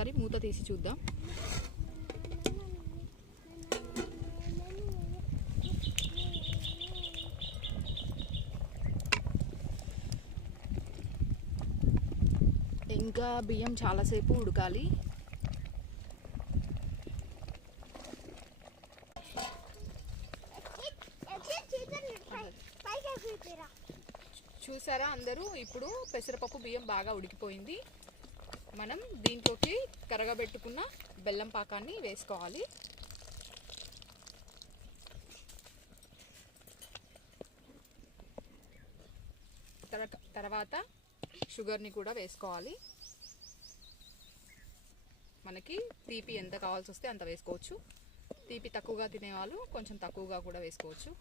ఒకసారి మూత తీసి చూద్దాం. ఇంకా బియ్యం చాలాసేపు ఉడకాలి. చూసారా అందరూ, ఇప్పుడు పెసరపప్పు బియ్యం బాగా ఉడికిపోయింది. మనం దీంట్లోకి కరగబెట్టుకున్న బెల్లం పాకాన్ని వేసుకోవాలి. తర్వాత షుగర్ని కూడా వేసుకోవాలి. మనకి తీపి ఎంత కావాల్సి వస్తే అంత వేసుకోవచ్చు. తీపి తక్కువగా తినేవాళ్ళు కొంచెం తక్కువగా కూడా వేసుకోవచ్చు.